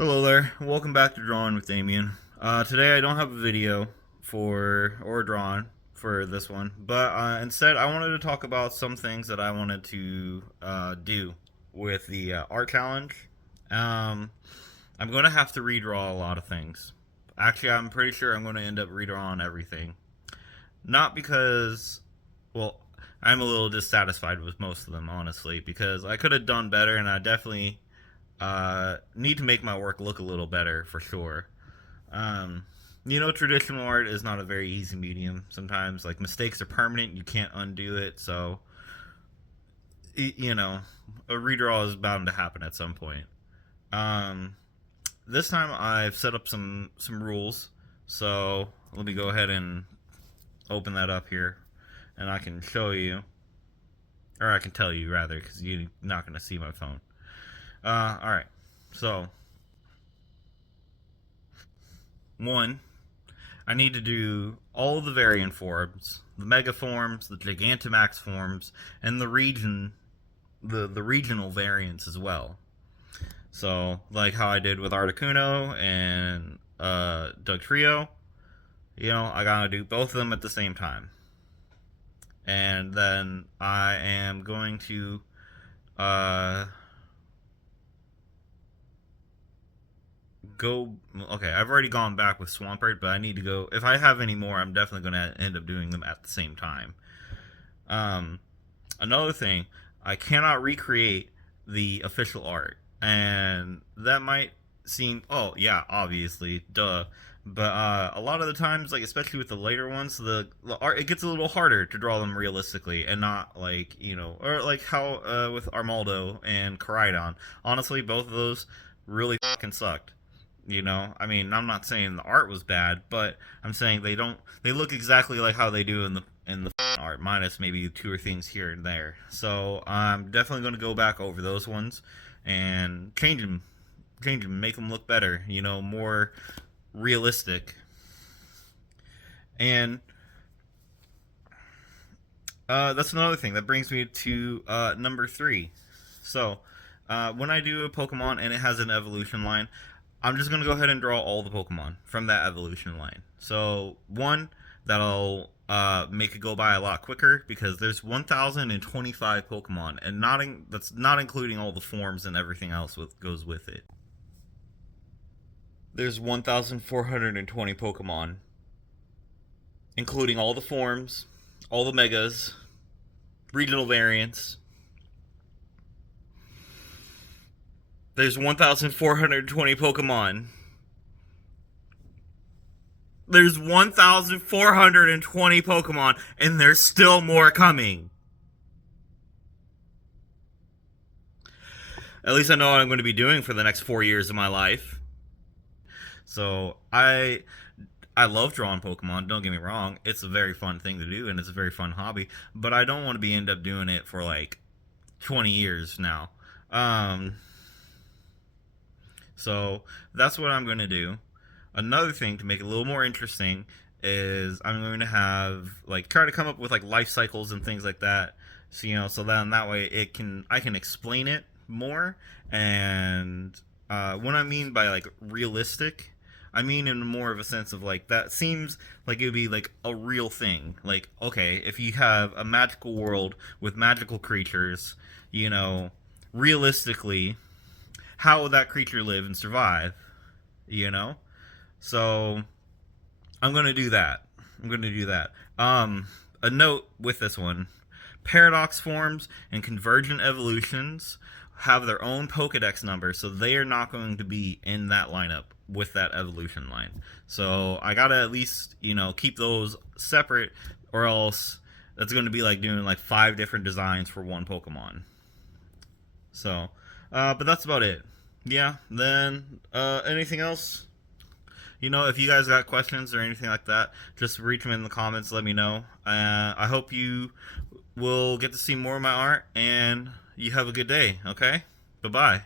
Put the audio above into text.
Hello there, welcome back to Drawing with Damien. Today I don't have a video or drawing for this one, but instead I wanted to talk about some things that I wanted to do with the art challenge. Um, I'm going to have to redraw a lot of things. Actually, I'm pretty sure I'm going to end up redrawing everything. Not because, well, I'm a little dissatisfied with most of them, honestly, because I could have done better, and I definitely need to make my work look a little better for sure. Um, Traditional art is not a very easy medium. Sometimes, like, mistakes are permanent; you can't undo it. So, you know, a redraw is bound to happen at some point. Um, this time, I've set up some rules. So let me go ahead and open that up here, and I can show you, or I can tell you rather, because you're not going to see my phone. All right. So, one, I need to do all the variant forms, the mega forms, the Gigantamax forms, and the regional variants as well. So, like how I did with Articuno and Doug Trio, I gotta do both of them at the same time. And then I am going to uh, go. Okay, I've already gone back with Swampert, but I need to go. If I have any more, I'm definitely going to end up doing them at the same time. Um, Another thing, I cannot recreate the official art, and that might seem, oh yeah, obviously, duh. But a lot of the times, like especially with the later ones, the art it gets a little harder to draw them realistically, and not like or like how with Armaldo and Coridon. Honestly, both of those really fucking sucked. I mean, I'm not saying the art was bad, but I'm saying they look exactly like how they do in the art, minus maybe two or things here and there. So I'm definitely going to go back over those ones and change them, make them look better, more realistic. And that's another thing that brings me to number three. So when I do a Pokemon and it has an evolution line, I'm just going to go ahead and draw all the Pokemon from that evolution line. So, one, that'll make it go by a lot quicker because there's 1,025 Pokemon, and that's not including all the forms and everything else goes with it. There's 1,420 Pokemon, including all the forms, all the megas, regional variants. There's 1,420 Pokemon. There's 1,420 Pokemon, and there's still more coming. At least I know what I'm going to be doing for the next 4 years of my life. So I love drawing Pokemon. Don't get me wrong; it's a very fun thing to do, and it's a very fun hobby. But I don't want to be end up doing it for like 20 years now. Um, so that's what I'm going to do. Another thing to make it a little more interesting is I'm going to have like try to come up with like life cycles and things like that. So so then that way I can explain it more. And what I mean by like realistic, I mean in more of a sense of like that seems like it would be like a real thing. Like okay, if you have a magical world with magical creatures, realistically, how would that creature live and survive? You know so I'm gonna do that. I'm gonna do that. A note with this one: paradox forms and convergent evolutions have their own Pokedex number, so they are not going to be in that lineup with that evolution line. So I gotta at least keep those separate, or else that's going to be like doing like 5 different designs for one Pokemon. So, but that's about it. Yeah. Then anything else? If you guys got questions or anything like that, just reach them in the comments. Let me know. I hope you will get to see more of my art, and you have a good day. Okay? Bye bye.